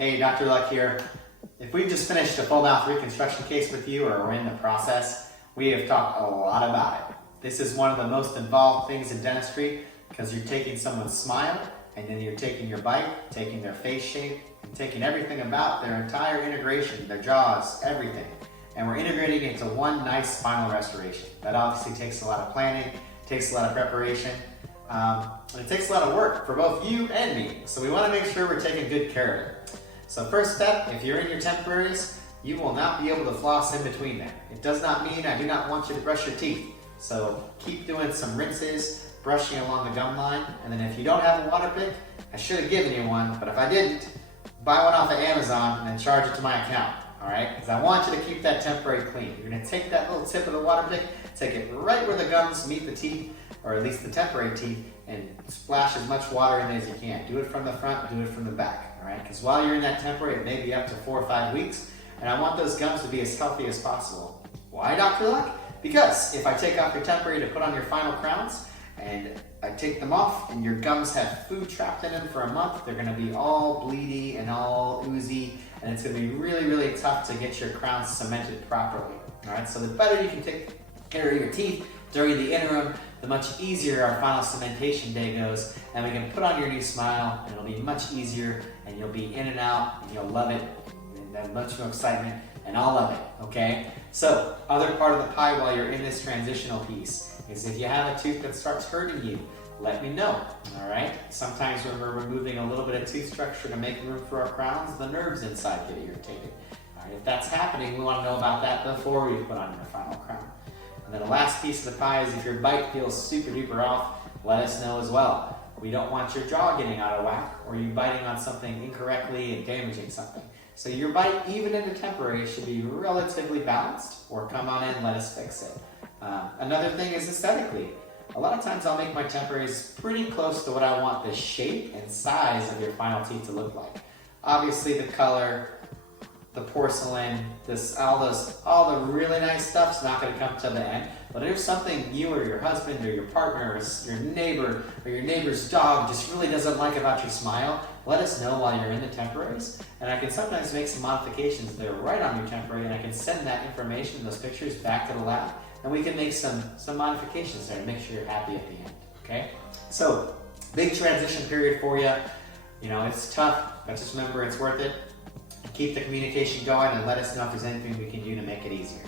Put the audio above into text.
Hey, Dr. Luck here. If we've just finished a full mouth reconstruction case with you or we're in the process, we have talked a lot about it. This is one of the most involved things in dentistry because you're taking someone's smile and then you're taking your bite, taking their face shape, and taking everything about their entire integration, their jaws, everything. And we're integrating it into one nice final restoration. That obviously takes a lot of planning, takes a lot of preparation, and it takes a lot of work for both you and me. So we want to make sure we're taking good care of it. So first step, if you're in your temporaries, you will not be able to floss in between them. It does not mean I do not want you to brush your teeth. So keep doing some rinses, brushing along the gum line, and then if you don't have a water pick, I should have given you one, but if I didn't, buy one off of Amazon and then charge it to my account, all right? Because I want you to keep that temporary clean. You're gonna take that little tip of the water pick, take it right where the gums meet the teeth, or at least the temporary teeth, and splash as much water in as you can. Do it from the front, do it from the back, all right? Because while you're in that temporary, it may be up to 4 or 5 weeks, and I want those gums to be as healthy as possible. Why, Dr. Luck? Because if I take off your temporary to put on your final crowns, and I take them off, and your gums have food trapped in them for a month, they're gonna be all bleedy and all oozy, and it's gonna be really, really tough to get your crowns cemented properly, all right? So the better you can take care of your teeth during the interim, the much easier our final cementation day goes, and we can put on your new smile, and it'll be much easier, and you'll be in and out, and you'll love it, and have much more excitement, and I'll love it, okay? So, other part of the pie while you're in this transitional piece is if you have a tooth that starts hurting you, let me know, all right? Sometimes when we're removing a little bit of tooth structure to make room for our crowns, the nerves inside get irritated. All right, if that's happening, we want to know about that before we put on your final crown. And then the last piece of the pie is if your bite feels super duper off, let us know as well. We don't want your jaw getting out of whack or you biting on something incorrectly and damaging something. So your bite, even in the temporary, should be relatively balanced or come on in and let us fix it. Another thing is aesthetically. A lot of times I'll make my temporaries pretty close to what I want the shape and size of your final teeth to look like. Obviously the color, the porcelain, all the really nice stuff's not going to come to the end. But if something you or your husband or your partner or your neighbor or your neighbor's dog just really doesn't like about your smile, let us know while you're in the temporaries. And I can sometimes make some modifications there right on your temporary, and I can send that information, those pictures, back to the lab, and we can make some modifications there to make sure you're happy at the end, okay? So, big transition period for you. You know, it's tough, but just remember it's worth it. Keep the communication going and let us know if there's anything we can do to make it easier.